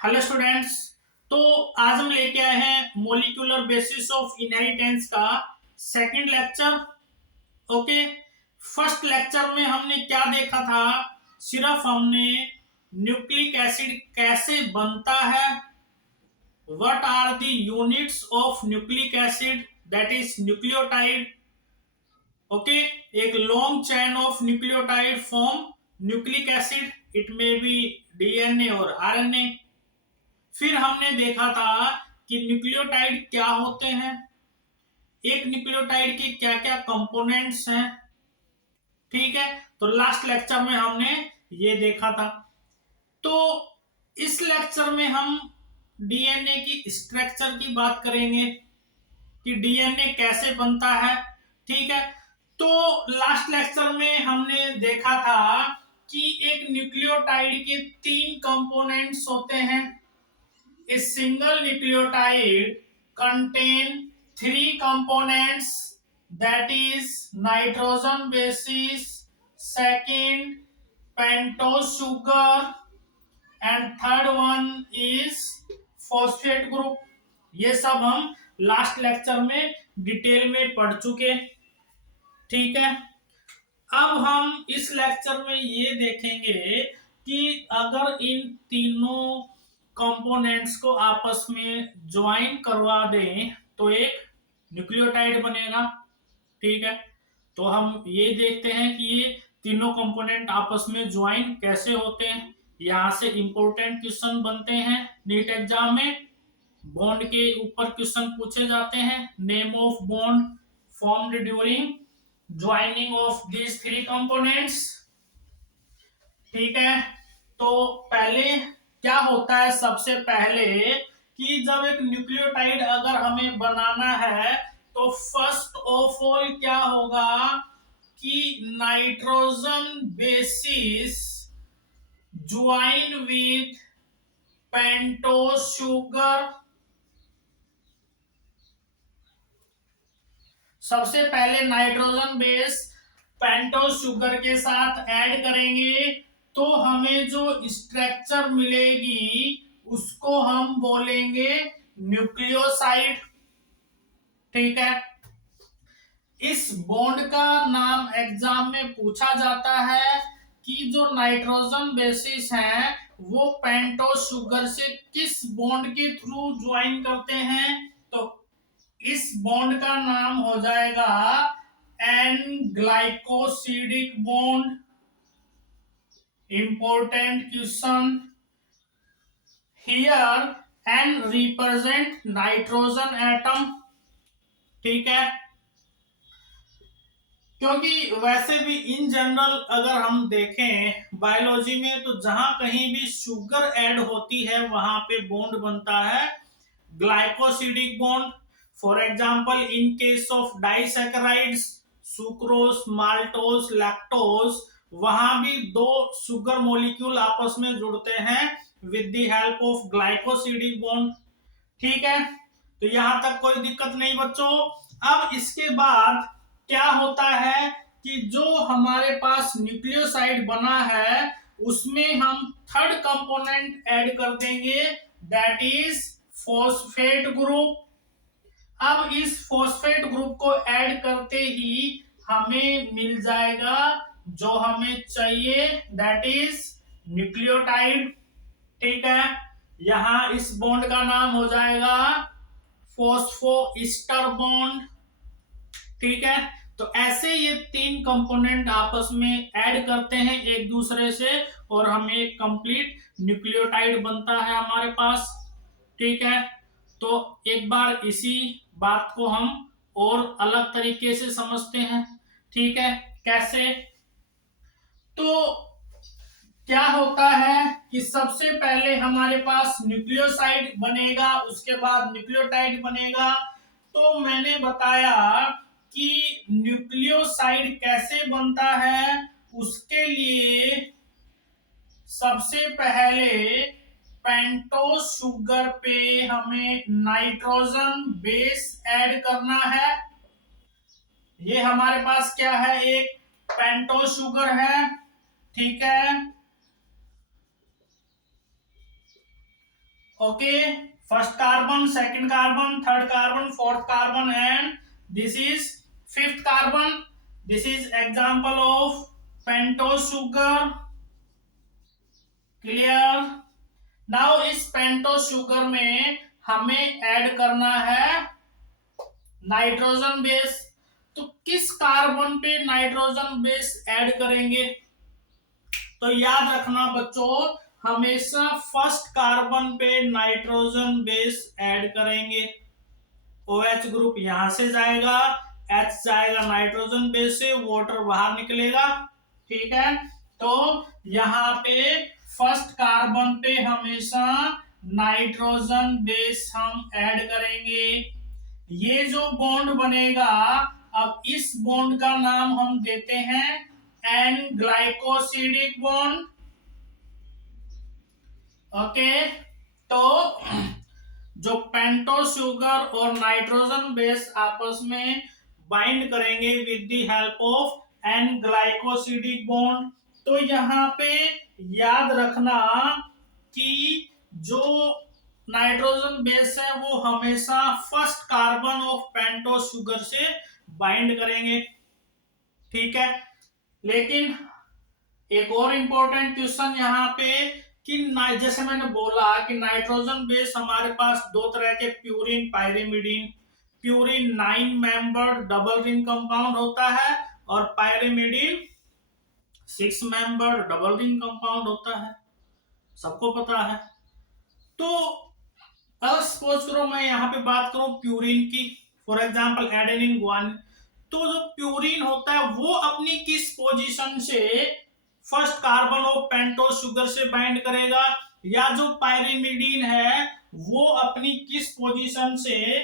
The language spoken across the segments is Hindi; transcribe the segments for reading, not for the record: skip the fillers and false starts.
Hello students. तो आज हम लेके आए हैं मोलिकुलर बेसिस ऑफ इनहेरिटेंस का second lecture. Okay, first lecture में हमने क्या देखा था? सिर्फ हमने न्यूक्लिक एसिड कैसे बनता है, what are the units of nucleic acid, that is nucleotide. Okay, एक long chain of nucleotide form nucleic acid, it may be DNA और आरएनए। फिर हमने देखा था कि न्यूक्लियोटाइड क्या होते हैं, एक न्यूक्लियोटाइड के क्या क्या कंपोनेंट्स हैं। ठीक है, तो लास्ट लेक्चर में हमने ये देखा था। तो इस लेक्चर में हम डीएनए की स्ट्रक्चर की बात करेंगे कि डीएनए कैसे बनता है। ठीक है, तो लास्ट लेक्चर में हमने देखा था कि एक न्यूक्लियोटाइड के तीन कंपोनेंट्स होते हैं। A single nucleotide contain three components, that is nitrogen basis, second pentose sugar, and third one is phosphate group। ये सब हम लास्ट लेक्चर में डिटेल में पढ़ चुके। ठीक है, अब हम इस लेक्चर में ये देखेंगे कि अगर इन तीनों कंपोनेंट्स को आपस में ज्वाइन करवा दें तो एक न्यूक्लियोटाइड बनेगा। ठीक है, तो हम ये देखते हैं कि ये तीनों कंपोनेंट आपस में ज्वाइन कैसे होते हैं। यहां से इंपॉर्टेंट क्वेश्चन बनते हैं नीट एग्जाम में। बॉन्ड के ऊपर क्वेश्चन पूछे जाते हैं। Name of bond formed during joining of these three components. ठीक है, तो पहले क्या होता है, सबसे पहले कि जब एक न्यूक्लियोटाइड अगर हमें बनाना है तो फर्स्ट ऑफ ऑल क्या होगा कि nitrogen bases join with pentose sugar. सबसे पहले नाइट्रोजन बेस पेंटोज शुगर के साथ ऐड करेंगे तो हमें जो स्ट्रक्चर मिलेगी उसको हम बोलेंगे न्यूक्लियोसाइड। ठीक है, इस बॉन्ड का नाम एग्जाम में पूछा जाता है कि जो नाइट्रोजन बेसिस है वो पेंटोज शुगर से किस बॉन्ड के थ्रू ज्वाइन करते हैं। तो इस बॉन्ड का नाम हो जाएगा N glycosidic bond. Important question here, N represent nitrogen atom. ठीक है, क्योंकि वैसे भी इन जनरल अगर हम देखें बायोलॉजी में तो जहां कहीं भी शुगर ऐड होती है वहां पे बॉन्ड बनता है glycosidic bond. For example in case of disaccharides sucrose maltose lactose, वहां भी दो शुगर मॉलिक्यूल आपस में जुड़ते हैं with the help of glycosidic bond. ठीक है, तो यहां तक कोई दिक्कत नहीं बच्चों। अब इसके बाद क्या होता है कि जो हमारे पास न्यूक्लियोसाइड बना है उसमें हम थर्ड कंपोनेंट ऐड कर देंगे, दैट इज फॉस्फेट ग्रुप। अब इस फॉस्फेट ग्रुप को ऐड करते ही हमें मिल जाएगा जो हमें चाहिए, दैट इज न्यूक्लियोटाइड। ठीक है, यहां इस बॉन्ड का नाम हो जाएगा फॉस्फोइस्टर बॉन्ड। ठीक है, तो ऐसे ये तीन कंपोनेंट आपस में ऐड करते हैं एक दूसरे से और हमें एक कंप्लीट न्यूक्लियोटाइड बनता है हमारे पास। ठीक है, तो एक बार इसी बात को हम और अलग तरीके से समझते हैं। ठीक है, कैसे? तो क्या होता है कि सबसे पहले हमारे पास न्यूक्लियोसाइड बनेगा, उसके बाद न्यूक्लियोटाइड बनेगा। तो मैंने बताया कि न्यूक्लियोसाइड कैसे बनता है, उसके लिए सबसे पहले पेंटोज शुगर पे हमें नाइट्रोजन बेस ऐड करना है। ये हमारे पास क्या है, एक पेंटोज शुगर है। ठीक है, okay, first carbon, second carbon, third carbon, fourth carbon and this is fifth carbon. This is example of pentose sugar. Clear. Now इस पेंटोस शुगर में हमें ऐड करना है नाइट्रोजन बेस. तो किस कार्बन पे नाइट्रोजन बेस ऐड करेंगे? तो याद रखना बच्चों, हमेशा फर्स्ट कार्बन पे नाइट्रोजन बेस ऐड करेंगे. OH ग्रुप यहां से जाएगा, H जाएगा नाइट्रोजन बेस से, वाटर बाहर निकलेगा. ठीक है, तो यहां पे फर्स्ट कार्बन पे हमेशा नाइट्रोजन बेस हम ऐड करेंगे. ये जो बॉन्ड बनेगा, अब इस बॉन्ड का नाम हम देते हैं एन ग्लाइकोसिडिक बॉन्ड. ओके, तो जो पेंटोस शुगर और नाइट्रोजन बेस आपस में बाइंड करेंगे with the help of N glycosidic bond. तो यहां पे याद रखना कि जो नाइट्रोजन बेस है वो हमेशा first carbon of pentose sugar से बाइंड करेंगे. ठीक है, लेकिन एक और इंपॉर्टेंट क्वेश्चन यहाँ पे कि जैसे मैंने बोला कि नाइट्रोजन बेस हमारे पास दो तरह के, purine, pyrimidine. Purine 9 member double ring compound होता है और pyrimidine 6 member double ring compound होता है, सबको पता है. तो अगर सपोज करो मैं यहाँ पे बात करूं प्यूरिन की, फॉर एग्जांपल एडेनिन, गुआनिन. तो जो प्यूरिन होता है वो अपनी किस पोजीशन से first carbon of pentose sugar से बाइंड करेगा, या जो पायरिमिडीन है वो अपनी किस पोजीशन से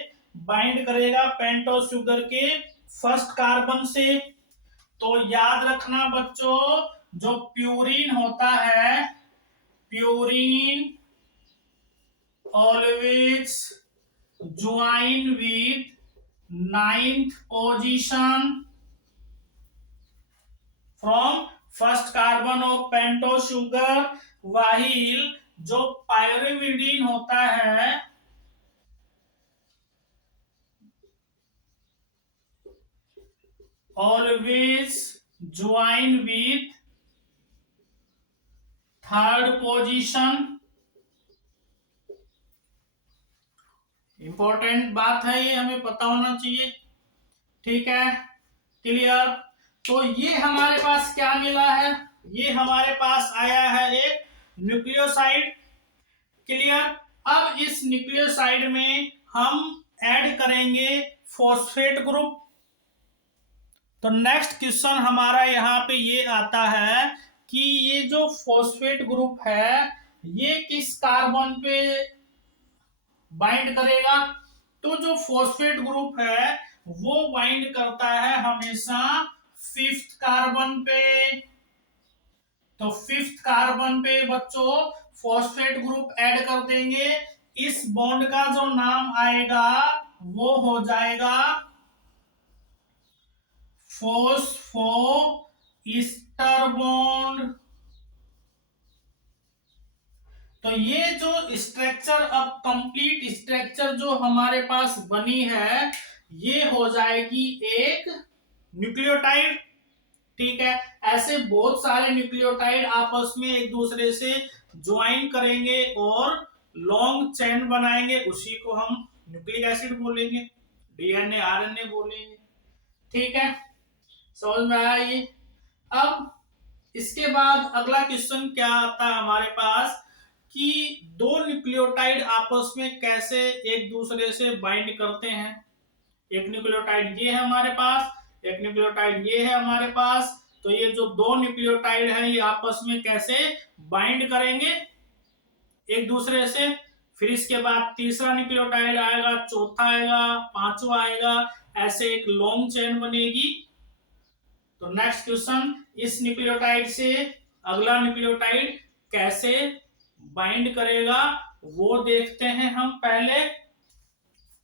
बाइंड करेगा पेंटोस शुगर के फर्स्ट कार्बन से? तो याद रखना बच्चों, जो प्यूरिन होता है, purine always join with 9th position from first carbon of pentose sugar, while जो पायरिमिडीन होता है always join with third position. Important बात है, ये हमें पता होना चाहिए. ठीक है, क्लियर. तो ये हमारे पास क्या मिला है? ये हमारे पास आया है एक न्यूक्लियोसाइड. क्लियर. अब इस न्यूक्लियोसाइड में हम ऐड करेंगे फॉस्फेट ग्रुप. तो नेक्स्ट क्वेश्चन हमारा यहाँ पे ये आता है कि ये जो फॉस्फेट ग्रुप है ये किस कार्बन पे बाइंड करेगा? तो जो फॉस्फेट ग्रुप है वो बाइंड करता है हमेशा फिफ्थ कार्बन पे. तो फिफ्थ कार्बन पे बच्चों फॉस्फेट ग्रुप ऐड कर देंगे. इस बॉन्ड का जो नाम आएगा वो हो जाएगा फॉस्फो ईस्टर बॉन्ड. तो ये जो स्ट्रक्चर, अब कंप्लीट स्ट्रक्चर जो हमारे पास बनी है ये हो जाएगी एक न्यूक्लियोटाइड. ठीक है, ऐसे बहुत सारे न्यूक्लियोटाइड आपस में एक दूसरे से ज्वाइन करेंगे और लॉन्ग चेन बनाएंगे, उसी को हम न्यूक्लिक एसिड बोलेंगे, डीएनए आरएनए बोलेंगे. ठीक है, समझ में आया ये. अब इसके बाद अगला क्वेश्चन क्या आता है हमारे पास कि दो न्यूक्लियोटाइड आपस में कैसे एक दूसरे से बाइंड करते हैं. एक न्यूक्लियोटाइड ये है हमारे पास, एक न्यूक्लियोटाइड ये है हमारे पास. तो ये जो दो न्यूक्लियोटाइड है ये आपस में कैसे बाइंड करेंगे एक दूसरे से. फिर इसके बाद तीसरा न्यूक्लियोटाइड आएगा, चौथा आएगा, पांचवा आएगा, ऐसे एक लॉन्ग चेन बनेगी. तो नेक्स्ट क्वेश्चन, इस न्यूक्लियोटाइड से अगला न्यूक्लियोटाइड कैसे बाइंड करेगा वो देखते हैं हम पहले.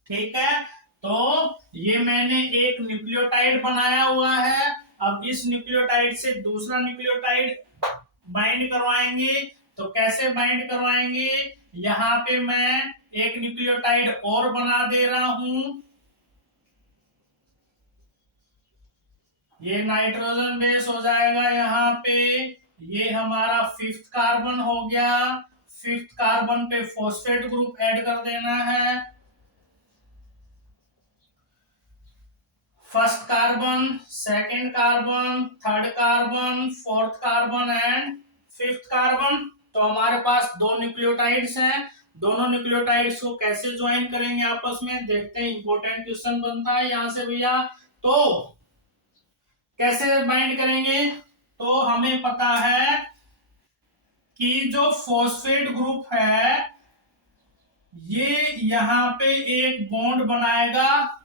ठीक है, तो ये मैंने एक न्यूक्लियोटाइड बनाया हुआ है. अब इस न्यूक्लियोटाइड से दूसरा न्यूक्लियोटाइड बाइंड करवाएंगे. तो कैसे बाइंड करवाएंगे यहां पे मैं एक न्यूक्लियोटाइड और बना दे रहा हूं। ये नाइट्रोजन बेस हो जाएगा यहाँ पे। ये हमारा 5th कार्बन हो गया। 5th कार्बन पे फॉस्फेट ग्रुप ऐड कर देना है। 1st carbon, 2nd carbon, 3rd carbon, 4th carbon and 5th carbon. तो हमारे पास दो न्यूक्लियोटाइड्स हैं। दोनों न्यूक्लियोटाइड्स को कैसे ज्वाइन करेंगे आपस में, देखते हैं। इंपॉर्टेंट क्वेश्चन बनता है यहां से भैया। तो कैसे बाइंड करेंगे, तो हमें पता है कि जो फॉस्फेट ग्रुप है ये यहां पे एक बॉन्ड बनाएगा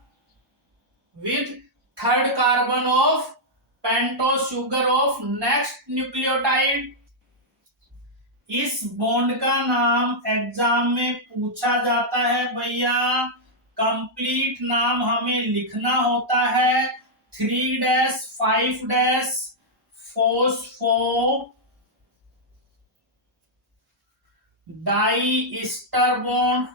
with 3rd carbon of pentose sugar of next nucleotide. इस बॉन्ड का नाम एग्जाम में पूछा जाता है भैया। कंप्लीट नाम हमें लिखना होता है 3-5- फॉस्फो डाइस्टर बॉन्ड।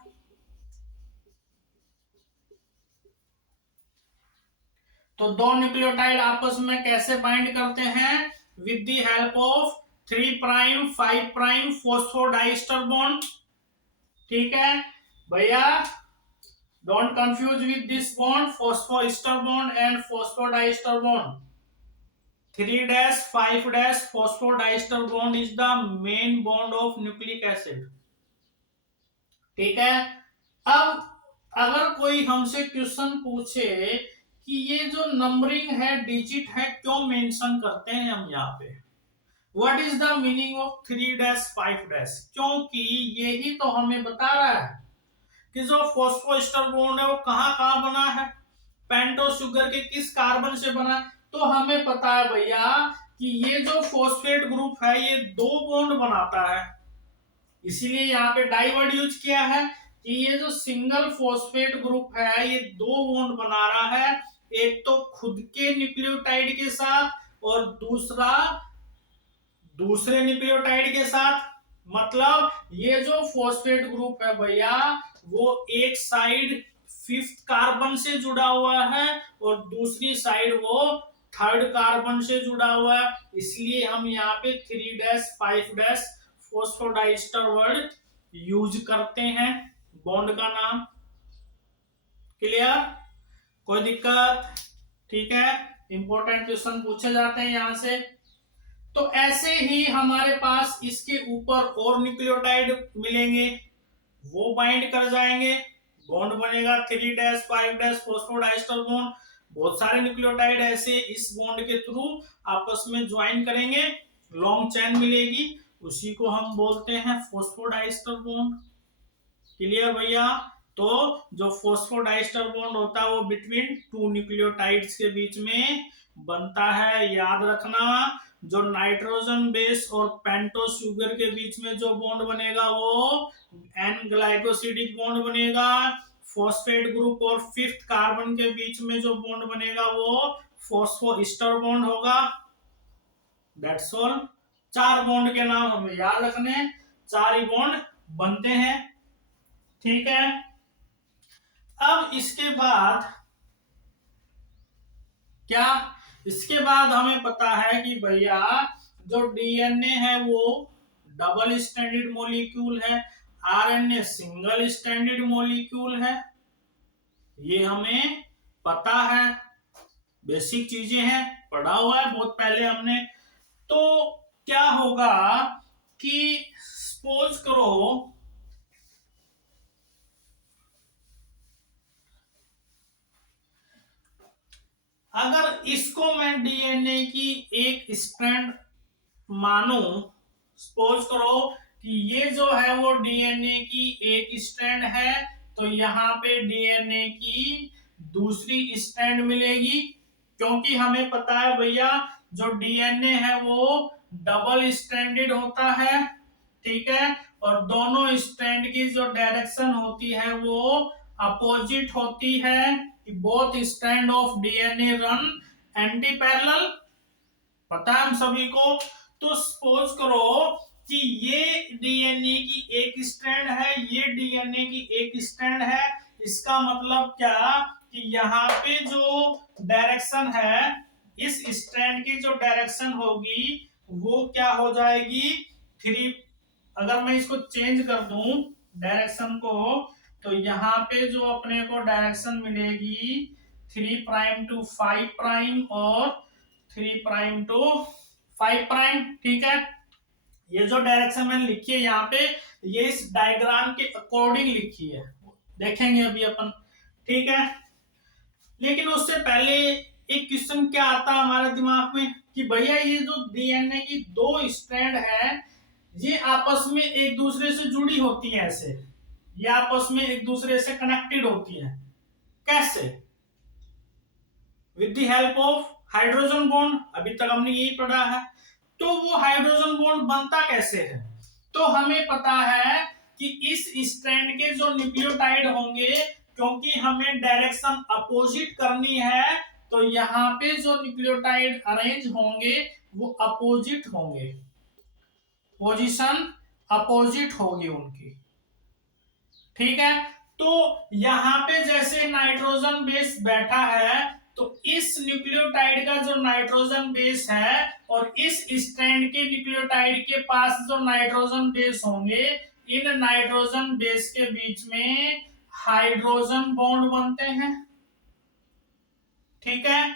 तो दो न्यूक्लियोटाइड आपस में कैसे बाइंड करते हैं, with the help of 3'5' phosphodiester bond. ठीक है भैया, don't confuse with this bond, phosphoester bond and phosphodiester bond. 3-5- phosphodiester bond is the main bond of nucleic acid. ठीक है। अब अगर कोई हमसे क्वेश्चन पूछे कि ये जो नंबरिंग है, डिजिट है, क्यों मेंशन करते हैं हम यहाँ पे, what is the meaning of 3-5? क्योंकि यही तो हमें बता रहा है कि जो फॉस्फोएस्टर बॉन्ड है वो कहाँ कहाँ बना है, पेंटोस शुगर के किस कार्बन से बना है। तो हमें पता है भैया कि ये जो फॉस्फेट ग्रुप है ये दो बॉन्ड बनाता है, इसीलिए यहाँ पे डाइवर्ड यूज किया है कि ये जो सिंगल फॉस्फेट ग्रुप है ये दो बॉन्ड बना रहा है, एक तो खुद के न्यूक्लियोटाइड के साथ और दूसरा दूसरे न्यूक्लियोटाइड के साथ। मतलब ये जो फॉस्फेट ग्रुप है भैया वो एक साइड 5th कार्बन से जुड़ा हुआ है और दूसरी साइड वो 3rd कार्बन से जुड़ा हुआ है, इसलिए हम यहाँ पे 3-5- फॉस्फोडाइस्टर वर्ड यूज करते हैं बॉन्ड का नाम। क्लियर, कोई दिक्कत? ठीक है, इंपॉर्टेंट क्वेश्चन पूछे जाते हैं यहां से। तो ऐसे ही हमारे पास इसके ऊपर और न्यूक्लियोटाइड मिलेंगे, वो बाइंड कर जाएंगे, बॉन्ड बनेगा 3-5- फॉस्फोडाइस्टर बॉन्ड। बहुत सारे न्यूक्लियोटाइड ऐसे इस बॉन्ड के थ्रू आपस में ज्वाइन करेंगे, लॉन्ग चेन मिलेगी, उसी को हम बोलते हैं फॉस्फोडाइस्टर बॉन्ड। क्लियर भैया? तो जो फॉस्फोडाइस्टर बॉन्ड होता है वो बिटवीन टू न्यूक्लियोटाइड्स के बीच में बनता है। याद रखना, जो नाइट्रोजन बेस और पेंटोस शुगर के बीच में जो बॉन्ड बनेगा वो एन ग्लाइकोसिडिक बॉन्ड बनेगा। फॉस्फेट ग्रुप और 5th कार्बन के बीच में जो बॉन्ड बनेगा वो फॉस्फोइस्टर बॉन्ड होगा। That's all. 4 बॉन्ड के नाम हमें याद रखने, 4 ही बॉन्ड बनते हैं। ठीक है। अब इसके बाद क्या, इसके बाद हमें पता है कि भैया जो डीएनए है वो डबल स्टैंडर्ड मॉलिक्यूल है, आरएनए सिंगल स्टैंडर्ड मॉलिक्यूल है, ये हमें पता है, बेसिक चीजें हैं, पढ़ा हुआ है बहुत पहले हमने। तो क्या होगा कि सपोज करो अगर इसको मैं डीएनए की एक स्ट्रैंड मानो, सपोज करो कि ये जो है वो डीएनए की एक स्ट्रैंड है, तो यहाँ पे डीएनए की दूसरी स्ट्रैंड मिलेगी, क्योंकि हमें पता है भैया जो डीएनए है वो डबल स्ट्रैंडेड होता है। ठीक है, और दोनों स्ट्रैंड की जो डायरेक्शन होती है वो अपोजिट होती है, both strand of DNA run anti parallel, पता है हम सभी को। तो सपोज करो कि ये डीएनए की एक स्ट्रैंड है, ये डीएनए की एक स्ट्रैंड है। इसका मतलब क्या कि यहाँ पे जो डायरेक्शन है, इस स्ट्रैंड की जो डायरेक्शन होगी वो क्या हो जाएगी, 3। अगर मैं इसको चेंज कर दूं डायरेक्शन को, तो यहाँ पे जो अपने को डायरेक्शन मिलेगी 3' to 5' और 3' to 5'। ठीक है, ये जो डायरेक्शन मैंने लिखी है यहाँ पे, ये इस डायग्राम के अकॉर्डिंग लिखी है, देखेंगे अभी अपन। ठीक है, लेकिन उससे पहले एक क्वेश्चन क्या आता है हमारे दिमाग में कि भैया ये जो डीएनए की 2 स्ट्रैंड है, ये आपस में एक दूसरे से जुड़ी होती है, ऐसे ये आपस में एक दूसरे से कनेक्टेड होती है, कैसे? With the help of hydrogen bond, अभी तक हमने यही पढ़ा है। तो वो हाइड्रोजन बॉन्ड बनता कैसे है? तो हमें पता है कि इस स्ट्रैंड के जो न्यूक्लियोटाइड होंगे, क्योंकि हमें डायरेक्शन अपोजिट करनी है, तो यहाँ पे जो न्यूक्लियोटाइड अरेंज होंगे वो अपोजिट होंगे, पोजीशन अपोजिट होगी उनकी। ठीक है, तो यहां पे जैसे नाइट्रोजन बेस बैठा है, तो इस न्यूक्लियोटाइड का जो नाइट्रोजन बेस है और इस स्ट्रैंड के न्यूक्लियोटाइड के पास जो नाइट्रोजन बेस होंगे, इन नाइट्रोजन बेस के बीच में हाइड्रोजन बॉन्ड बनते हैं। ठीक है,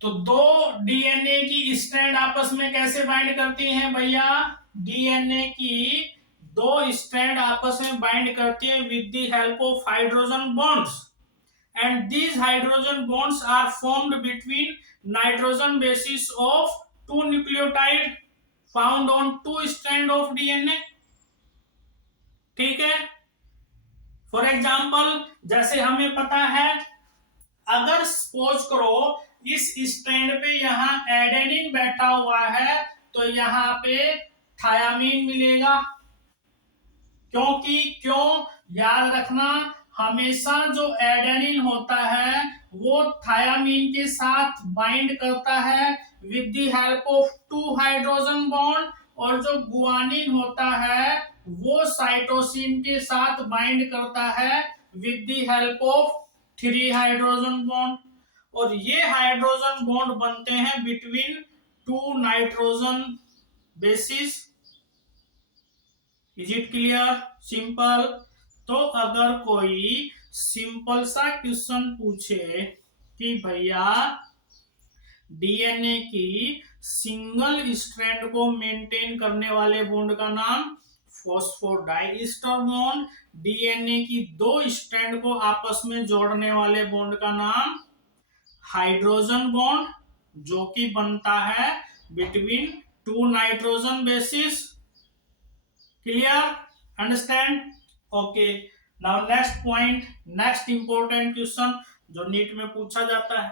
तो 2 डीएनए की स्ट्रैंड आपस में कैसे बाइंड करती हैं भैया? डीएनए की 2 स्ट्रैंड आपस में बाइंड करती है with the help of hydrogen bonds, and these hydrogen bonds are formed between nitrogen bases of 2 nucleotide found on 2 strand of DNA। ठीक है, फॉर एग्जाम्पल जैसे हमें पता है, अगर सपोज करो इस स्ट्रैंड पे यहाँ एडेनिन बैठा हुआ है, तो यहाँ पे थायामीन मिलेगा, क्योंकि क्यों, याद रखना, हमेशा जो एडेनिन होता है वो थायामीन के साथ बाइंड करता है with the help of 2 hydrogen bond, और जो गुआनिन होता है वो साइटोसिन के साथ बाइंड करता है with the help of 3 hydrogen bond, और ये हाइड्रोजन बॉन्ड बनते हैं between 2 nitrogen bases. Is it clear? Simple. तो अगर कोई सिंपल सा क्वेश्चन पूछे कि भैया डीएनए की सिंगल स्ट्रैंड को मेंटेन करने वाले बॉन्ड का नाम फॉस्फोडाइस्टर बॉन्ड, डीएनए की 2 स्ट्रैंड को आपस में जोड़ने वाले बॉन्ड का नाम हाइड्रोजन बॉन्ड, जो कि बनता है between 2 nitrogen bases. Clear? Understand? Okay, now next point, next important question जो नीट में पूछा जाता है,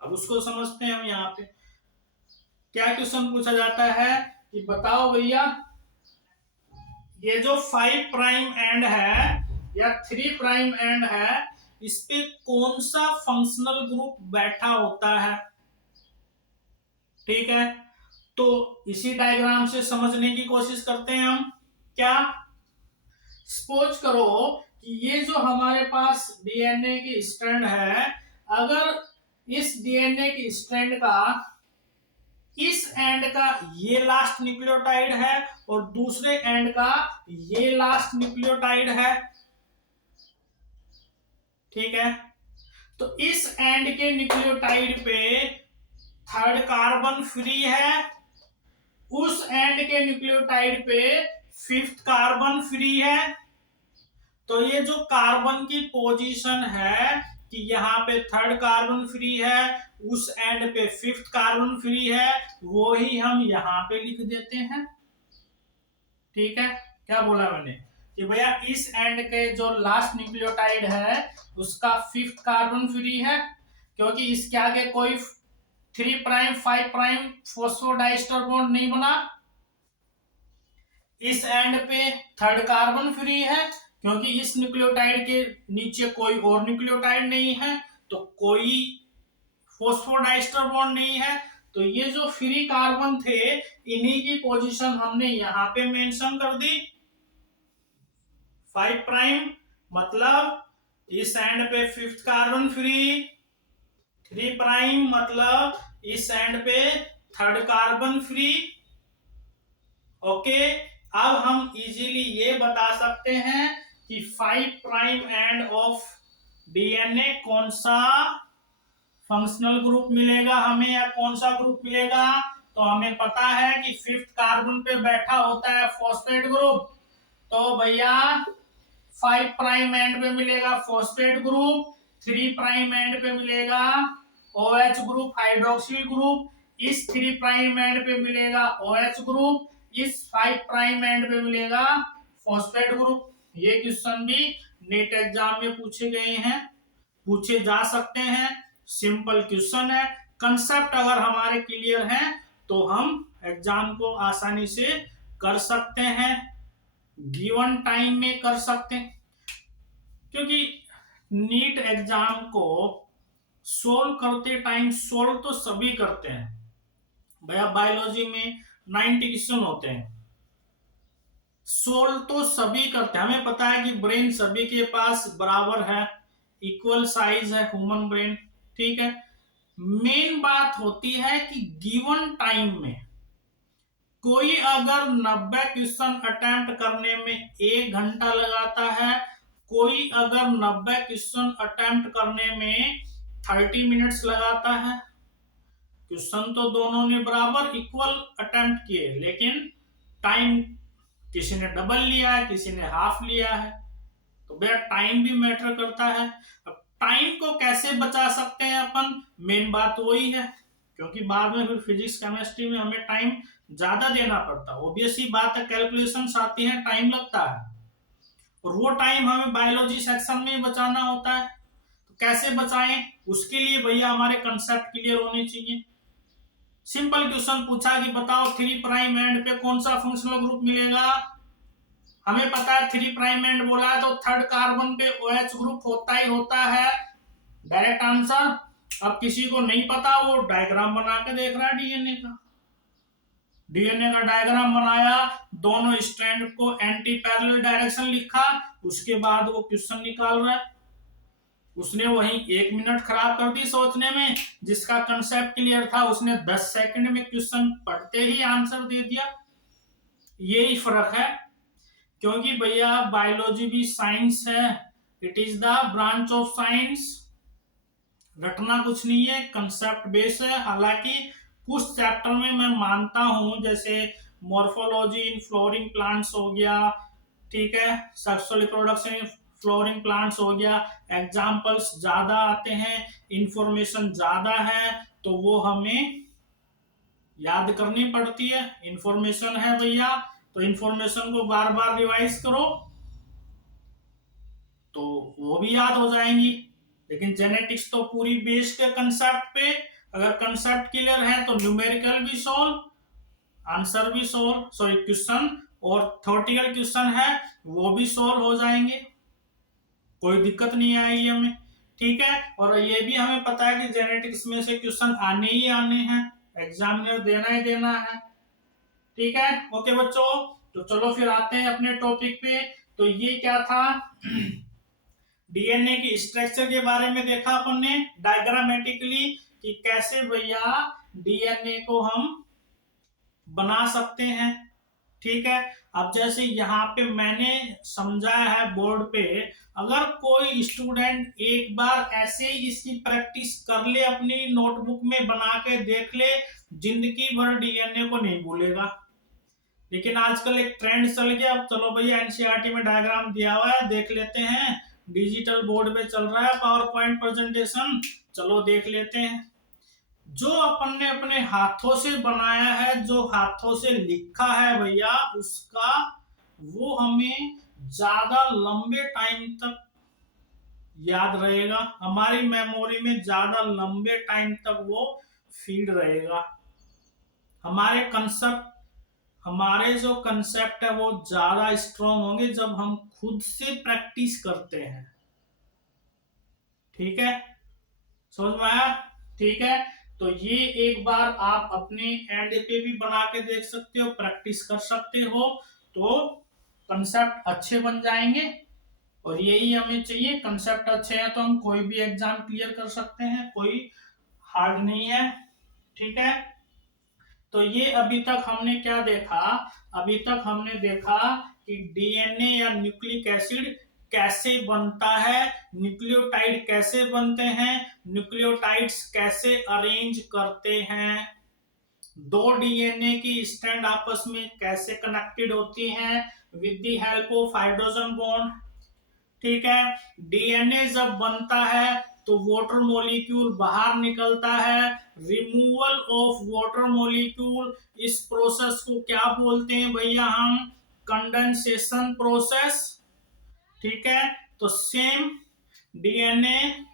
अब उसको समझते हैं हम। यहाँ पे क्या क्वेश्चन पूछा जाता है कि बताओ भैया, ये जो 5' एंड है या 3' एंड है, इस पे कौन सा फंक्शनल ग्रुप बैठा होता है? ठीक है, तो इसी डायग्राम से समझने की कोशिश करते हैं हम। क्या? सपोज करो कि ये जो हमारे पास डीएनए की स्ट्रैंड है, अगर इस डीएनए की स्ट्रैंड का इस एंड का ये लास्ट न्यूक्लियोटाइड है और दूसरे एंड का ये लास्ट न्यूक्लियोटाइड है, ठीक है, तो इस एंड के न्यूक्लियोटाइड पे 3rd कार्बन फ्री है, उस एंड के न्यूक्लियोटाइड पे 5th कार्बन फ्री है। तो ये जो कार्बन की पोजीशन है कि यहाँ पे 3rd कार्बन फ्री है, उस एंड पे 5th कार्बन फ्री है, वो ही हम यहाँ पे लिख देते हैं। ठीक है, क्या बोला मैंने कि भैया इस एंड के जो लास्ट न्यूक्लियोटाइड है उसका 5th कार्बन फ्री है, क्योंकि इसके आगे कोई 3' 5' फॉस्फोडाइस्टर बॉन्ड नहीं बना। इस एंड पे 3rd कार्बन फ्री है, क्योंकि इस न्यूक्लियोटाइड के नीचे कोई और न्यूक्लियोटाइड नहीं है, तो कोई फॉस्फोडाइस्टर बॉन्ड नहीं है, तो ये जो फ्री कार्बन थे इन्हीं की पोजीशन हमने यहां पे मेंशन कर दी। 5 प्राइम मतलब इस एंड पे फिफ्थ कार्बन फ्री, 3 प्राइम मतलब इस एंड पे थर्ड कार्बन फ्री। ओके, अब हम इजीली ये बता सकते हैं कि 5 प्राइम एंड ऑफ डीएनए कौन सा फंक्शनल ग्रुप मिलेगा हमें या कौन सा ग्रुप मिलेगा। तो हमें पता है कि फिफ्थ कार्बन पे बैठा होता है फॉस्फेट ग्रुप, तो भैया 5 प्राइम एंड पे मिलेगा फॉस्फेट ग्रुप, 3 प्राइम एंड पे मिलेगा OH ग्रुप हाइड्रोक्सिल ग्रुप, इस 3 प्राइम एंड पे मिलेगा OH ग्रुप, इस 5 प्राइम एंड पे मिलेगा फॉस्फेट ग्रुप। ये क्वेश्चन भी नेट एग्जाम में पूछे गए हैं, पूछे जा सकते हैं। सिंपल क्वेश्चन है, कंसेप्ट अगर हमारे क्लियर है तो हम एग्जाम को आसानी से कर सकते हैं, गिवन टाइम में कर सकते हैं। क्योंकि नीट एग्जाम को सोल्व करते टाइम सोल्व तो सभी करते हैं भैया, बायोलॉजी में 90 क्वेश्चन होते हैं, सोल्व तो सभी करते हैं। हमें पता है कि ब्रेन सभी के पास बराबर है, इक्वल साइज है ह्यूमन ब्रेन, ठीक है। मेन बात होती है कि गिवन टाइम में कोई अगर 90 क्वेश्चन अटेम्प्ट करने में 1 घंटा लगाता है, कोई अगर 90 क्वेश्चन अटेम्प्ट करने में 30 मिनट्स लगाता है। क्वेश्चन तो दोनों ने बराबर इक्वल अटेम्प्ट किए, लेकिन टाइम किसी ने डबल लिया है, किसी ने हाफ लिया है, तो भैया टाइम भी मैटर करता है। अब टाइम को कैसे बचा सकते हैं अपन, मेन बात वही है, क्योंकि बाद में फिर फिजिक्स केमिस्ट्री में हमें टाइम ज्यादा देना पड़ता है। ऑब्वियस ही बात है, कैलकुलेशंस आती है, टाइम लगता है, और वो टाइम हमें बायोलॉजी सेक्शन में ही बचाना होता है। तो कैसे बचाएं, उसके लिए भैया हमारे कंसेप्ट क्लियर होने चाहिए। सिंपल क्वेश्चन पूछा कि बताओ 3 प्राइम एंड पे कौन सा फंक्शनल ग्रुप मिलेगा। हमें पता है 3 प्राइम एंड बोला है तो थर्ड कार्बन पे OH ग्रुप होता ही होता है, डायरेक्ट आंसर। अब किसी को नहीं पता, वो डायग्राम बना के देख रहा है डीएनए का, डीएनए का डायग्राम बनाया, दोनों स्ट्रैंड को एंटी पैरेलल डायरेक्शन लिखा, उसके बाद वो क्वेश्चन निकाल रहा है। उसने वहीं 1 मिनट खराब कर दी सोचने में, जिसका कंसेप्ट क्लियर था उसने 10 सेकंड में क्वेश्चन पढ़ते ही आंसर दे दिया। यही फर्क है, क्योंकि भैया बायोलॉजी भी साइंस है, it is the branch of science. रटना कुछ नहीं है, कंसेप्ट बेस है। हालांकि कुछ चैप्टर में मैं मानता हूं, जैसे मॉर्फोलॉजी इन फ्लोरिंग प्लांट्स हो गया, ठीक है, sexual reproduction in flooring plants हो गया, एग्जाम्पल्स ज्यादा आते हैं, इंफॉर्मेशन ज्यादा है, तो वो हमें याद करनी पड़ती है। इंफॉर्मेशन है भैया, तो इंफॉर्मेशन को बार बार रिवाइज करो तो वो भी याद हो जाएंगी। लेकिन जेनेटिक्स तो पूरी बेस्ड है कंसेप्ट पे, अगर कंसेप्ट क्लियर है तो न्यूमेरिकल भी सोल्व, आंसर भी सोल्व, सॉरी क्वेश्चन और थ्योरेटिकल क्वेश्चन है वो भी सोल्व हो जाएंगे, कोई दिक्कत नहीं आएगी हमें, ठीक है। और ये भी हमें पता है कि जेनेटिक्स में से क्वेश्चन आने ही आने हैं, एग्जामिनर देना ही देना है, ठीक है। ओके बच्चों, तो चलो फिर आते हैं अपने टॉपिक पे। तो ये क्या था, डीएनए की स्ट्रक्चर के बारे में देखा अपन ने डायग्रामेटिकली कि कैसे भैया डीएनए को हम बना सकते हैं, ठीक है। अब जैसे यहाँ पे मैंने समझाया है बोर्ड पे, अगर कोई स्टूडेंट एक बार ऐसे ही इसकी प्रैक्टिस कर ले, अपनी नोटबुक में बना के देख ले, जिंदगी भर डीएनए को नहीं भूलेगा। लेकिन आजकल एक ट्रेंड चल गया, अब चलो भैया एनसीईआरटी में डायग्राम दिया हुआ है देख लेते हैं, डिजिटल बोर्ड पे चल रहा है पावर पॉइंट प्रेजेंटेशन, चलो देख लेते हैं। जो अपन ने अपने हाथों से बनाया है, जो हाथों से लिखा है भैया, उसका वो हमें ज्यादा लंबे टाइम तक याद रहेगा, हमारी मेमोरी में ज्यादा लंबे टाइम तक वो फीड रहेगा। हमारे कंसेप्ट, हमारे जो कंसेप्ट है वो ज्यादा स्ट्रॉन्ग होंगे जब हम खुद से प्रैक्टिस करते हैं, ठीक है, समझ में आया, ठीक है। तो ये एक बार आप अपने एंड पे भी बना के देख सकते हो, प्रैक्टिस कर सकते हो, तो कंसेप्ट अच्छे बन जाएंगे। और यही हमें चाहिए, कंसेप्ट अच्छे हैं तो हम कोई भी एग्जाम क्लियर कर सकते हैं, कोई हार्ड नहीं है। ठीक है, तो ये अभी तक हमने क्या देखा? अभी तक हमने देखा कि डीएनए या न्यूक्लिक एसिड कैसे बनता है, न्यूक्लियोटाइड कैसे बनते हैं, न्यूक्लियोटाइड्स कैसे अरेंज करते हैं, दो डीएनए की स्ट्रैंड आपस में कैसे कनेक्टेड होती हैं with the help of hydrogen bond. ठीक है, डीएनए जब बनता है तो वाटर मॉलिक्यूल बाहर निकलता है, रिमूवल ऑफ वाटर मॉलिक्यूल, इस प्रोसेस को क्या बोलते हैं भैया? हम कंडेंसेशन प्रोसेस। ठीक है, तो same DNA,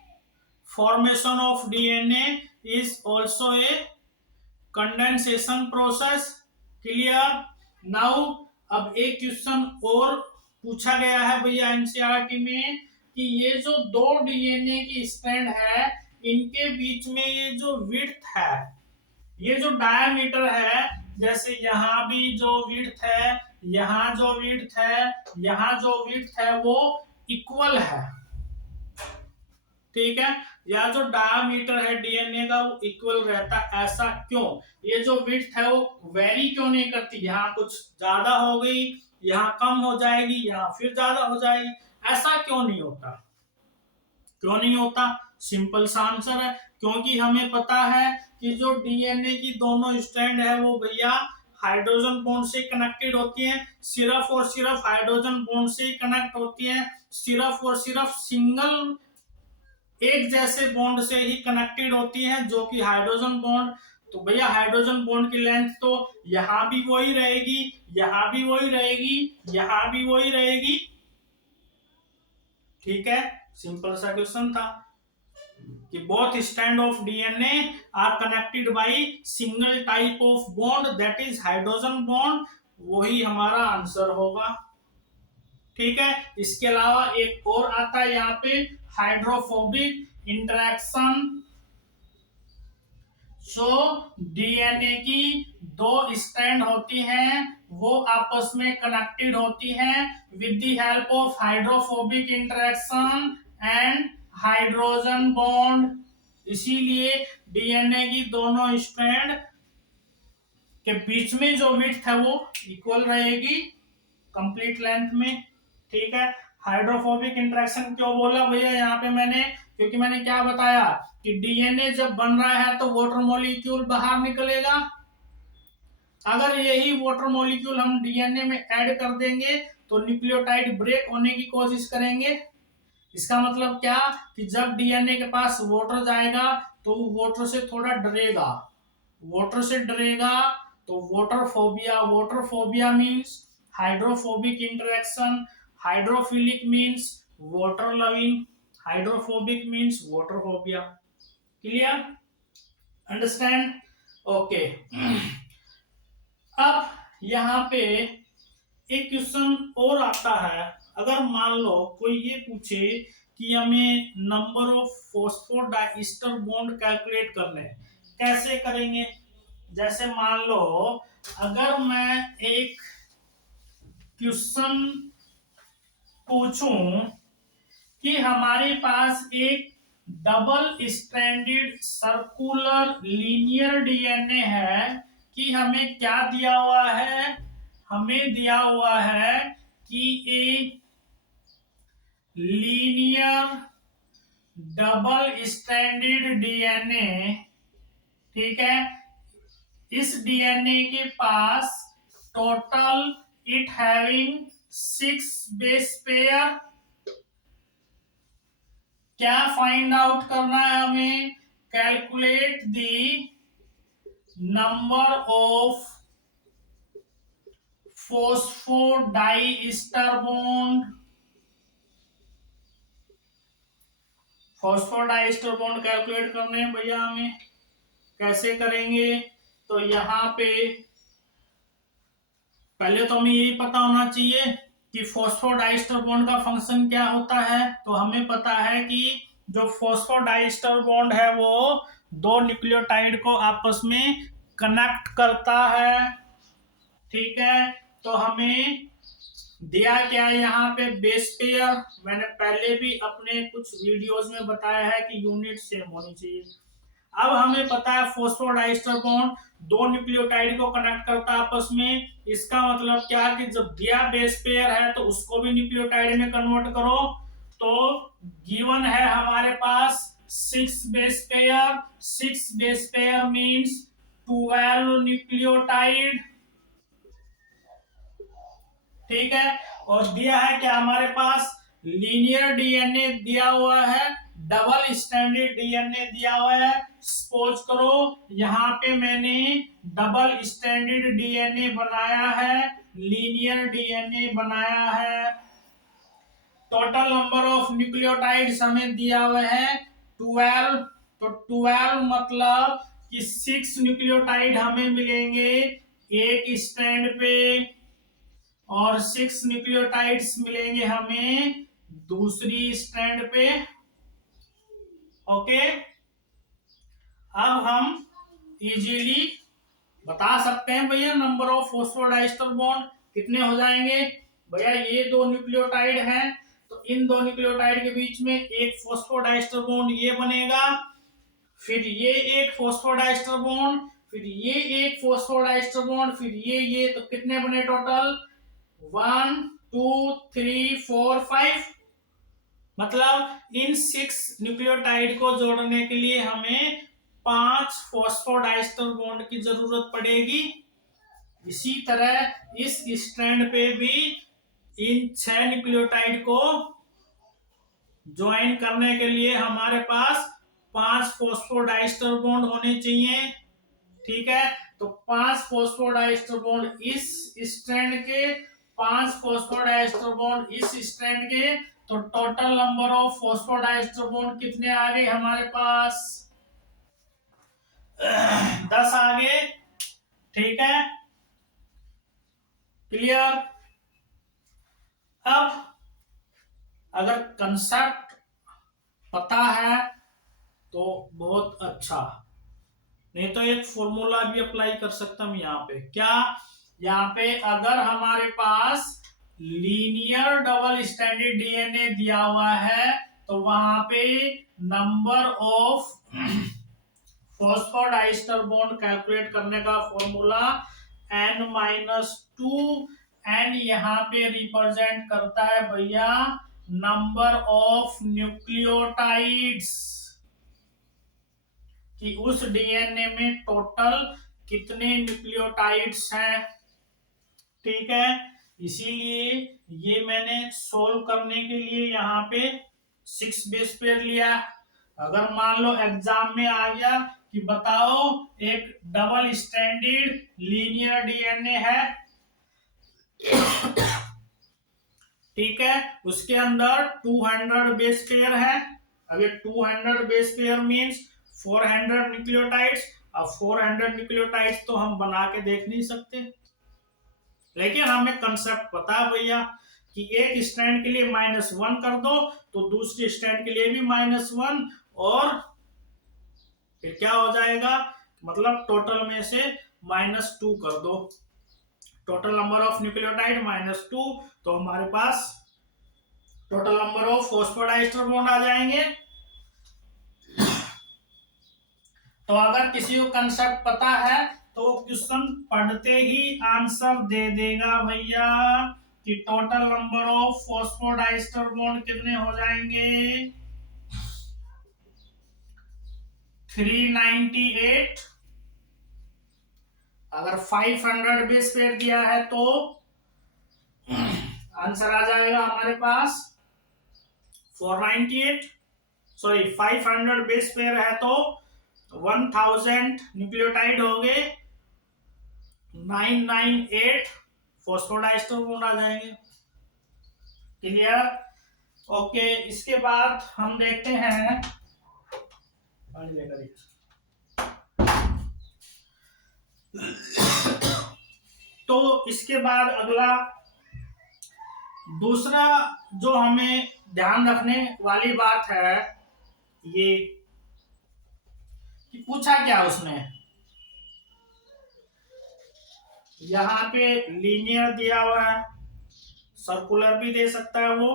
formation of DNA is also a condensation process. Clear? Now अब एक क्वेश्चन और पूछा गया है भैया एनसीईआरटी में कि ये जो दो डीएनए की स्ट्रैंड है, इनके बीच में ये जो विड्थ है, ये जो डायमीटर है, जैसे यहाँ भी जो विड्थ है, यहाँ जो विड्थ है, यहाँ जो विड्थ है, वो इक्वल है। ठीक है, या जो डायमीटर है डीएनए का वो इक्वल रहता है। ऐसा क्यों? ये जो विड्थ है वो वेरी क्यों नहीं करती? यहाँ कुछ ज्यादा हो गई, यहाँ कम हो जाएगी, यहाँ फिर ज्यादा हो जाएगी, ऐसा क्यों नहीं होता? क्यों नहीं होता? सिंपल सा आंसर है, क्योंकि हमें पता है कि जो डीएनए की दोनों स्ट्रैंड है वो भैया हाइड्रोजन बॉन्ड से कनेक्टेड होती है, सिर्फ और सिर्फ हाइड्रोजन बॉन्ड से कनेक्ट होती है, सिर्फ और सिर्फ सिंगल एक जैसे बॉन्ड से ही कनेक्टेड होती हैं, जो कि हाइड्रोजन बॉन्ड। तो भैया हाइड्रोजन बॉन्ड की लेंथ तो यहां भी वही रहेगी, यहां भी वही रहेगी, यहां भी वही रहेगी। ठीक है, सिंपल सा क्वेश्चन था कि both strand of DNA are connected by single type of bond, that is hydrogen bond. वही हमारा आंसर होगा। ठीक है, इसके अलावा एक और आता है यहाँ पे, हाइड्रोफोबिक इंटरेक्शन। सो डीएनए की दो स्ट्रैंड होती हैं, वो आपस में कनेक्टेड होती हैं with the help of hydrophobic interaction and hydrogen bond. इसीलिए डीएनए की दोनों स्ट्रैंड के बीच में जो विड्थ है वो इक्वल रहेगी कंप्लीट लेंथ में। ठीक है, हाइड्रोफोबिक इंटरेक्शन क्यों बोला भैया यहाँ पे मैंने? क्योंकि मैंने क्या बताया कि डीएनए जब बन रहा है तो वाटर मॉलिक्यूल बाहर निकलेगा। अगर यही वाटर मॉलिक्यूल हम डीएनए में ऐड कर देंगे तो न्यूक्लियोटाइड ब्रेक होने की कोशिश करेंगे। इसका मतलब क्या कि जब डीएनए के पास वाटर जाएगा तो वो वाटर से थोड़ा डरेगा, वाटर से डरेगा तो water phobia. Water phobia means hydrophobic interaction, hydrophilic means water loving, hydrophobic means water phobia. Clear? Understand? Okay. अब यहाँ पे एक क्वेश्चन और आता है, अगर मान लो कोई ये पूछे कि हमें number of phosphodiester bond calculate करने, कैसे करेंगे? जैसे मान लो अगर मैं एक क्वेश्चन पूछूं कि हमारे पास एक double stranded circular linear DNA है, कि हमें क्या दिया हुआ है? हमें दिया हुआ है कि एक लीनियर डबल स्ट्रैंडेड डीएनए, ठीक है, इस डीएनए के पास total it having 6 base pair. क्या फाइंड आउट करना है हमें? Calculate the number of phosphodiester bond. Phosphodiester bond calculate करने हैं भैया हमें। कैसे करेंगे? तो यहाँ पे पहले तो हमें यही पता होना चाहिए कि फॉस्फोडाइस्टर बॉन्ड का फंक्शन क्या होता है। तो हमें पता है कि जो फॉस्फोडाइस्टर बॉन्ड है वो दो न्यूक्लियोटाइड को आपस में कनेक्ट करता है। ठीक है, तो हमें दिया क्या है यहाँ पे, बेस पेयर। मैंने पहले भी अपने कुछ वीडियोस में बताया है कि यूनिट सेम होनी चाहिए। अब हमें पता है फॉस्फोडाइस्टर बॉन्ड दो न्यूक्लियोटाइड को कनेक्ट करता है आपस में। इसका मतलब क्या कि जब दिया बेस पेयर है तो उसको भी न्यूक्लियोटाइड में कन्वर्ट करो। तो गिवन है हमारे पास 6 base pair. 6 base pair means 12 nucleotide. ठीक है, और दिया है क्या हमारे पास, लीनियर डीएनए दिया हुआ है, डबल स्टैंडर्ड डीएनए दिया हुआ है। सपोज करो यहाँ पे मैंने डबल स्टैंडर्ड डीएनए बनाया है, लीनियर डीएनए बनाया है। टोटल नंबर ऑफ न्यूक्लियोटाइड्स हमें दिया हुआ है 12। तो 12 मतलब कि 6 न्यूक्लियोटाइड हमें मिलेंगे एक स्टैंड पे, और 6 न्यूक्लियोटाइड्स मिलेंगे हमें दूसरी स्ट्रैंड पे। ओके, अब हम इजीली बता सकते हैं भैया नंबर ऑफ फॉस्फोडाइस्टर बॉन्ड कितने हो जाएंगे। भैया ये दो न्यूक्लियोटाइड हैं, तो इन दो न्यूक्लियोटाइड के बीच में एक फॉस्फोडाइस्टर बॉन्ड ये बनेगा, फिर ये एक फॉस्फोडाइस्टर बॉन्ड, फिर ये एक फॉस्फोडाइस्टर बॉन्ड, फिर ये तो कितने बने टोटल, 1 2 3 4 5। मतलब इन 6 न्यूक्लियोटाइड को जोड़ने के लिए हमें 5 फॉस्फोडाइस्टर बॉन्ड की जरूरत पड़ेगी। इसी तरह इस स्ट्रैंड पे भी इन 6 न्यूक्लियोटाइड को ज्वाइन करने के लिए हमारे पास 5 फॉस्फोडाइस्टर बॉन्ड होने चाहिए। ठीक है, तो 5 फॉस्फोडाइस्टर बॉन्ड इस स्ट्रैंड के, 5 फॉस्फोडाइस्टर बॉन्ड इस स्ट्रैंड के, तो total number of phosphodiester bond कितने आ गए हमारे पास, 10 आ गए। ठीक है, क्लियर। अब अगर कंसेप्ट पता है तो बहुत अच्छा, नहीं तो एक फॉर्मूला भी अप्लाई कर सकता हूं यहाँ पे। क्या, यहाँ पे अगर हमारे पास लीनियर डबल स्टैंडर्ड डीएनए दिया हुआ है तो वहां पे number of phosphodiester bond calculate करने का फॉर्मूला n-2। n यहाँ पे रिप्रेजेंट करता है भैया नंबर ऑफ न्यूक्लियोटाइड्स, कि उस डीएनए में टोटल कितने न्यूक्लियोटाइड्स हैं। ठीक है, इसीलिए ये मैंने सोल्व करने के लिए यहाँ पे 6 बेस पेयर लिया। अगर मान लो एग्जाम में आ गया कि बताओ एक डबल स्टैंडर्ड लीनियर डीएनए है, ठीक है, उसके अंदर 200 बेस पेयर है। अब ये 200 बेस पेयर मींस 400 न्यूक्लियोटाइड्स। अब 400 न्यूक्लियोटाइड्स तो हम बना के देख नहीं सकते, लेकिन हमें कंसेप्ट पता है भैया कि एक स्टैंड के लिए -1 कर दो तो दूसरे स्टैंड के लिए भी -1, और फिर क्या हो जाएगा, मतलब टोटल में से -2 कर दो, टोटल नंबर ऑफ न्यूक्लियोटाइड -2, तो हमारे पास total number of phosphodiester bond आ जाएंगे। तो अगर किसी को कंसेप्ट पता है तो क्वेश्चन पढ़ते ही आंसर दे देगा भैया कि total number of phosphodiester bond कितने हो जाएंगे, 398। अगर 500 बेस पेयर दिया है तो आंसर आ जाएगा हमारे पास 498। सॉरी 500 बेस पेयर है तो 1000 न्यूक्लियोटाइड हो गए, 998 फॉस्फोडाइस्टर बॉन्ड आ जाएंगे। क्लियर। ओके, इसके बाद हम देखते हैं, तो इसके बाद अगला दूसरा जो हमें ध्यान रखने वाली बात है ये कि पूछा क्या उसने, यहाँ पे लीनियर दिया हुआ है, सर्कुलर भी दे सकता है वो,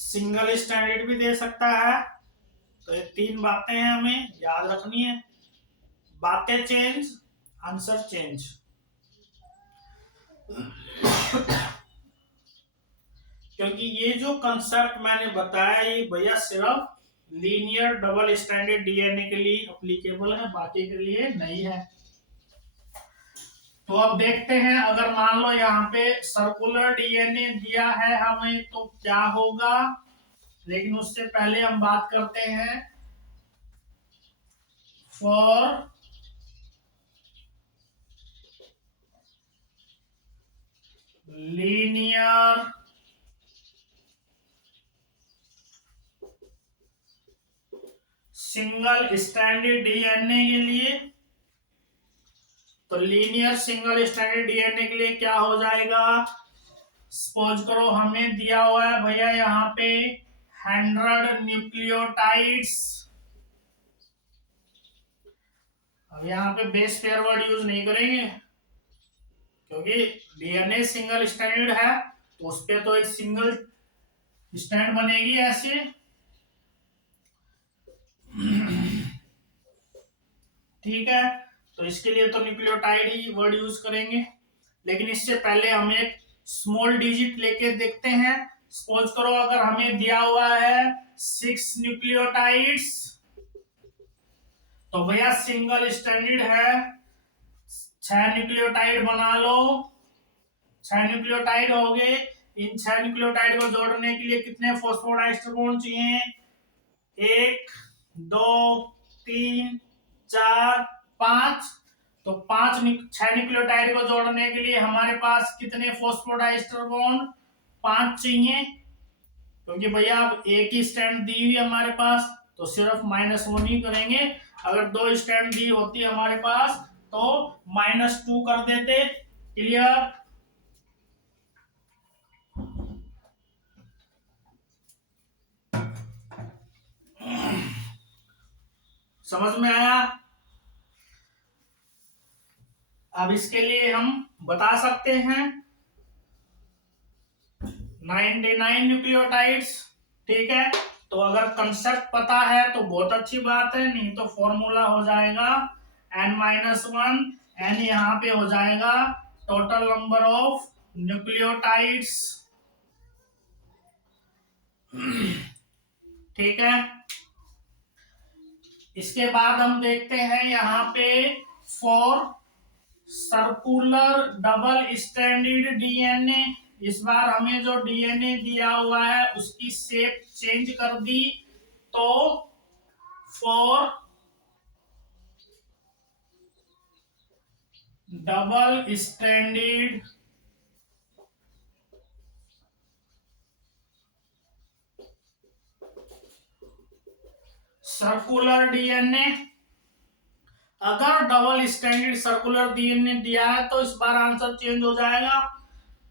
सिंगल स्टैंडर्ड भी दे सकता है। तो ये तीन बातें हैं हमें याद रखनी है। बातें चेंज, आंसर चेंज। क्योंकि ये जो कंसेप्ट मैंने बताया ये भैया सिर्फ लीनियर डबल स्टैंडर्ड डीएनए के लिए अप्लीकेबल है, बाकी के लिए नहीं है। तो अब देखते हैं, अगर मान लो यहाँ पे सर्कुलर डीएनए दिया है हमें तो क्या होगा, लेकिन उससे पहले हम बात करते हैं for linear single standard DNA के लिए। तो लीनियर सिंगल स्टैंडर्ड डीएनए के लिए क्या हो जाएगा, सपोज करो हमें दिया हुआ है भैया यहाँ पे 100 न्यूक्लियोटाइड्स। अब यहाँ पे बेस पेयर वर्ड यूज नहीं करेंगे क्योंकि डीएनए सिंगल स्टैंडर्ड है, तो उस पे तो एक सिंगल स्टैंड बनेगी ऐसे। ठीक है, तो इसके लिए तो न्यूक्लियोटाइड ही वर्ड यूज करेंगे, लेकिन इससे पहले हम एक स्मॉल डिजिट लेके देखते हैं। सपोज करो अगर हमें दिया हुआ है 6 न्यूक्लियोटाइड्स, तो भैया सिंगल स्टैंडर्ड है, 6 न्यूक्लियोटाइड बना लो। 6 न्यूक्लियोटाइड हो गए, इन 6 न्यूक्लियोटाइड को जोड़ने के लिए कितने फॉस्फोडाइस्टर बॉन्ड चाहिए, 1 2 3 4 5। तो 6 न्यूक्लियोटाइड को जोड़ने के लिए हमारे पास कितने फॉस्फोडाइस्टर बॉन्ड, 5 चाहिए। क्योंकि भैया अब एक ही स्टैंड दी हुई हमारे पास, तो सिर्फ -1 ही करेंगे। अगर 2 स्टैंड दी होती हमारे पास तो -2 कर देते। क्लियर। समझ में आया। अब इसके लिए हम बता सकते हैं 99 न्यूक्लियोटाइड्स। ठीक है, तो अगर कंसेप्ट पता है तो बहुत अच्छी बात है, नहीं तो फॉर्मूला हो जाएगा n-1, n यहाँ पे हो जाएगा टोटल नंबर ऑफ न्यूक्लियोटाइड्स। ठीक है, इसके बाद हम देखते हैं यहाँ पे for circular double standard DNA. इस बार हमें जो डीएनए दिया हुआ है उसकी शेप चेंज कर दी, तो for double standard circular DNA, अगर डबल स्टैंडर्ड सर्कुलर डीएनए दिया है तो इस बार आंसर चेंज हो जाएगा।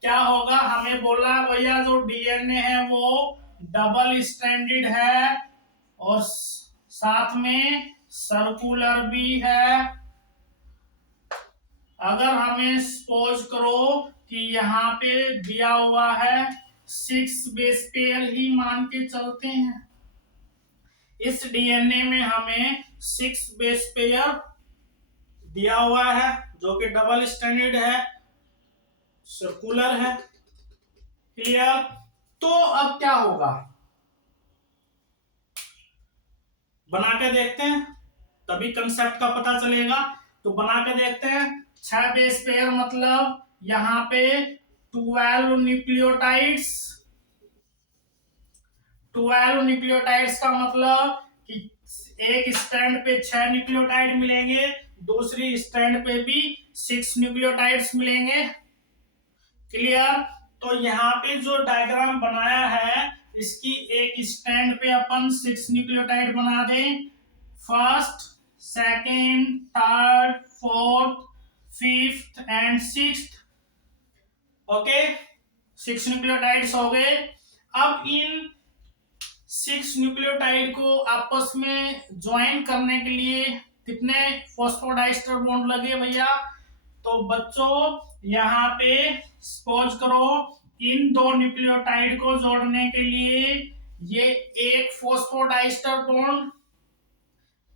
क्या होगा, हमें बोला भैया जो डीएनए है वो डबल स्टैंडर्ड है और साथ में सर्कुलर भी है। अगर हमें सपोज करो कि यहाँ पे दिया हुआ है 6 बेस पेयर ही मान के चलते हैं, इस डीएनए में हमें 6 बेस पेयर दिया हुआ है जो कि डबल स्टैंडर्ड है, सर्कुलर है। क्लियर। तो अब क्या होगा, बना के देखते हैं तभी कंसेप्ट का पता चलेगा। तो बना के देखते हैं, 6 बेस पेयर मतलब यहाँ पे 12 न्यूक्लियोटाइड्स। 12 न्यूक्लियोटाइड्स का मतलब कि एक स्टैंड पे 6 न्यूक्लियोटाइड मिलेंगे, दूसरी स्टैंड पे भी 6 न्यूक्लियोटाइड्स मिलेंगे। क्लियर। तो यहाँ पे जो डायग्राम बनाया है इसकी एक स्टैंड पे अपन 6 न्यूक्लियोटाइड बना दें, first, second, third, fourth, fifth and sixth. Okay, 6 nucleotides हो गए। अब इन 6 न्यूक्लियोटाइड को आपस में ज्वाइन करने के लिए कितने फॉस्फोडाइस्टर बॉन्ड लगे भैया? तो बच्चों यहाँ पे सपोज करो इन दो न्यूक्लियोटाइड को जोड़ने के लिए ये एक फॉस्फोडाइस्टर बॉन्ड,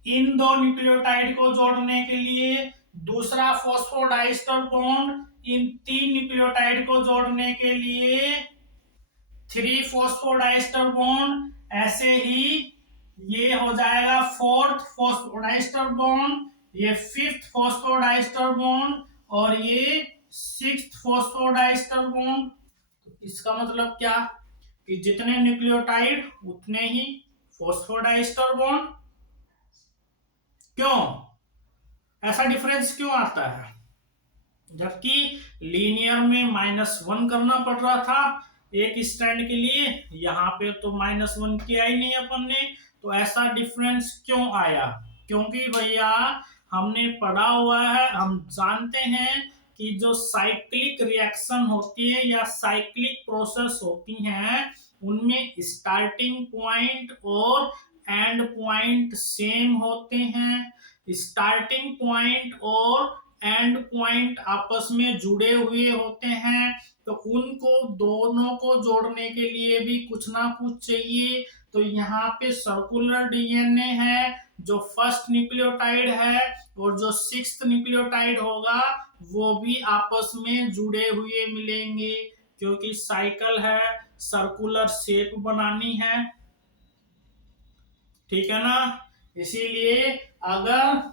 इन दो न्यूक्लियोटाइड को जोड़ने के लिए दूसरा फॉस्फोडाइस्टर बॉन्ड, इन तीन न्यूक्लियोटाइड को जोड़ने के लिए 3 फॉस्फोडाइस्टर बॉन्ड, ऐसे ही ये हो जाएगा 4th फॉस्फोडाइस्टर बॉन्ड, ये 5th फॉस्फोडाइस्टर बॉन्ड और ये 6th फॉस्फोडाइस्टर बॉन्ड। तो इसका मतलब क्या कि जितने न्यूक्लियोटाइड उतने ही फॉस्फोडाइस्टर बॉन्ड। क्यों ऐसा डिफरेंस क्यों आता है? जबकि लीनियर में -1 करना पड़ रहा था एक स्टैंड के लिए, यहाँ पे तो -1 किया ही नहीं अपन ने। तो ऐसा डिफरेंस क्यों आया? क्योंकि भैया हमने पढ़ा हुआ है, हम जानते हैं कि जो साइक्लिक रिएक्शन होती है या साइक्लिक प्रोसेस होती हैं उनमें स्टार्टिंग पॉइंट और एंड पॉइंट सेम होते हैं। स्टार्टिंग पॉइंट और एंड पॉइंट आपस में जुड़े हुए होते हैं, तो उनको दोनों को जोड़ने के लिए भी कुछ ना कुछ चाहिए। तो यहाँ पे सर्कुलर डीएनए है जो फर्स्ट न्यूक्लियोटाइड है, और जो 6th न्यूक्लियोटाइड होगा वो भी आपस में जुड़े हुए मिलेंगे, क्योंकि साइकिल है, सर्कुलर शेप बनानी है। ठीक है ना? इसीलिए अगर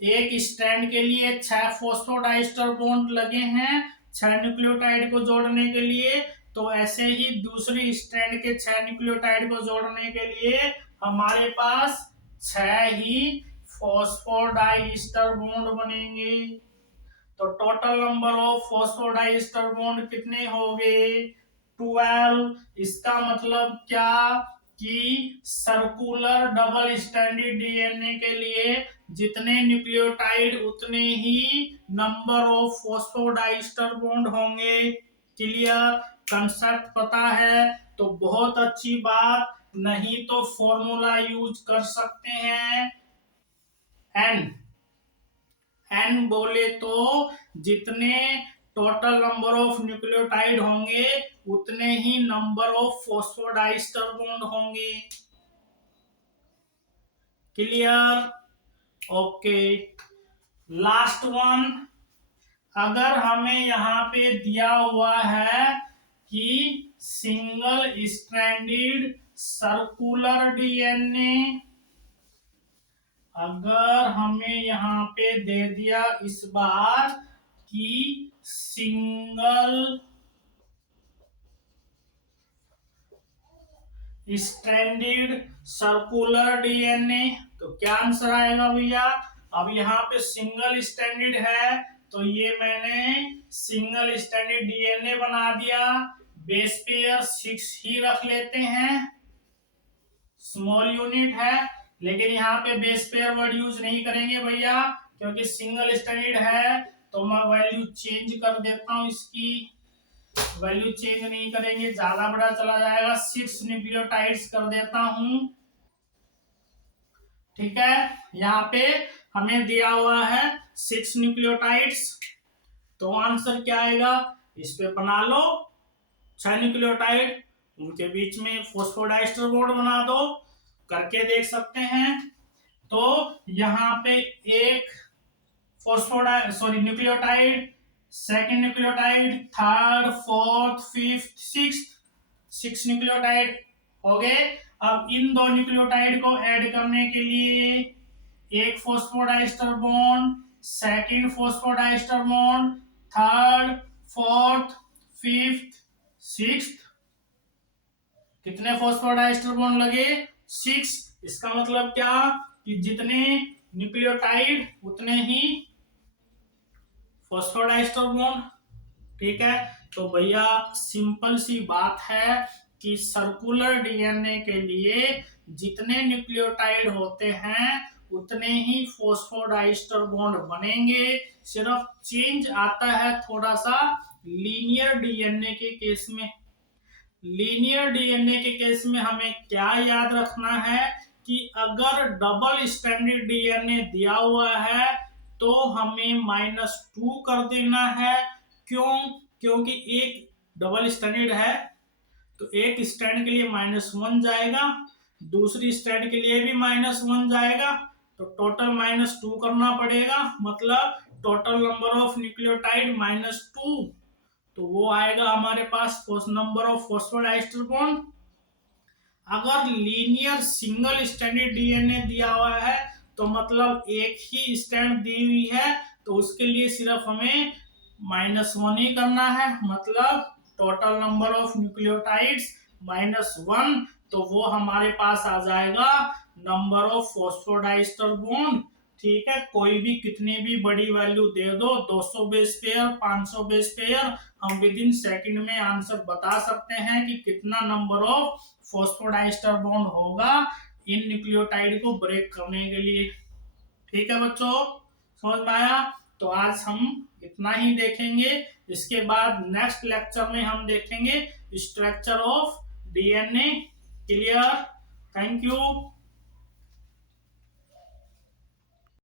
एक स्ट्रैंड के लिए 6 फॉस्फोडाइस्टर बॉन्ड लगे हैं 6 न्यूक्लियोटाइड को जोड़ने के लिए, तो ऐसे ही दूसरी स्ट्रैंड के 6 न्यूक्लियोटाइड को जोड़ने के लिए हमारे पास 6 ही फॉस्फोडाइस्टर बॉन्ड बनेंगे। तो total number of phosphodiester bond कितने हो गए? 12। इसका मतलब क्या कि सर्कुलर डबल स्टैंडर्ड डीएनए के लिए जितने न्यूक्लियोटाइड उतने ही नंबर ऑफ फॉस्फोडाइस्टर बॉन्ड होंगे। क्लियर? कंसेप्ट पता है तो बहुत अच्छी बात, नहीं तो फॉर्मूला यूज कर सकते हैं। एन एन बोले तो जितने टोटल नंबर ऑफ न्यूक्लियोटाइड होंगे उतने ही नंबर ऑफ फॉस्फोडाइस्टर बॉन्ड होंगे। क्लियर? Okay, last one. अगर हमें यहाँ पे दिया हुआ है कि सिंगल स्ट्रैंडेड सर्कुलर डीएनए, अगर हमें यहाँ पे दे दिया इस बार कि सिंगल स्ट्रैंडेड सर्कुलर डीएनए, तो क्या आंसर आएगा भैया? अब यहाँ पे सिंगल स्ट्रैंडेड है तो ये मैंने सिंगल स्ट्रैंडेड डीएनए बना दिया। बेस पेयर 6 ही रख लेते हैं, स्मॉल यूनिट है, लेकिन यहाँ पे बेस पेयर वर्ड यूज नहीं करेंगे भैया क्योंकि सिंगल स्टैंडर्ड है। तो मैं वैल्यू चेंज कर देता हूँ, इसकी वैल्यू चेंज नहीं करेंगे, ज्यादा बड़ा चला जाएगा, 6 न्यूक्लियोटाइड्स कर देता हूँ। ठीक है, यहाँ पे हमें दिया हुआ है 6 न्यूक्लियोटाइड्स, तो आंसर क्या आएगा? इस पे बना लो 6 न्यूक्लियोटाइड, उनके बीच में फॉस्फोडाइस्टर बॉन्ड बना दो, करके देख सकते हैं। तो यहाँ पे एक nucleotide, second nucleotide, third, fourth, fifth, six nucleotide हो गए। अब इन दो न्यूक्लियोटाइड को ऐड करने के लिए एक phosphodiester bond, second phosphodiester bond, third, fourth, fifth, sixth, कितने फॉस्फोडाइस्टर बॉन्ड लगे? 6। इसका मतलब क्या कि जितने न्यूक्लियोटाइड उतने ही फॉस्फोडाइस्टर बॉन्ड। ठीक है, तो भैया सिंपल सी बात है कि सर्कुलर डीएनए के लिए जितने न्यूक्लियोटाइड होते हैं उतने ही फॉस्फोडाइस्टर बॉन्ड बनेंगे, सिर्फ चेंज आता है थोड़ा सा लीनियर डीएनए के केस में। लीनियर डीएनए के केस में हमें क्या याद रखना है कि अगर डबल स्ट्रैंडेड डीएनए दिया हुआ है तो हमें -2 कर देना है। क्यों? क्योंकि एक डबल स्ट्रैंडेड है तो एक स्ट्रैंड के लिए -1 जाएगा, दूसरी स्ट्रैंड के लिए भी -1 जाएगा, तो टोटल -2 करना पड़ेगा। मतलब टोटल नंबर ऑफ न्यूक्लियोटाइड -2, तो वो आएगा हमारे पास नंबर ऑफ फॉस्फोडाइस्टर बॉन्ड। अगर लीनियर सिंगल स्ट्रैंडेड डीएनए दिया हुआ है तो मतलब एक ही स्ट्रैंड दी हुई है, तो उसके लिए सिर्फ हमें -1 ही करना है। मतलब टोटल नंबर ऑफ न्यूक्लियोटाइड्स -1, तो वो हमारे पास आ जाएगा नंबर ऑफ फॉस्फोडाइस्टर बॉन्ड। ठीक है, कोई भी कितनी भी बड़ी वैल्यू दे दो, 200 बेस पेयर, 500 बेस पेयर, हम विद इन सेकेंड में आंसर बता सकते हैं कि कितना नंबर ऑफ फॉस्फोडाइस्टर बॉन्ड होगा इन न्यूक्लियोटाइड को ब्रेक करने के लिए। ठीक है बच्चों, समझ में आया? तो आज हम इतना ही देखेंगे। इसके बाद नेक्स्ट लेक्चर में हम देखेंगे structure of DNA. Clear? Thank you.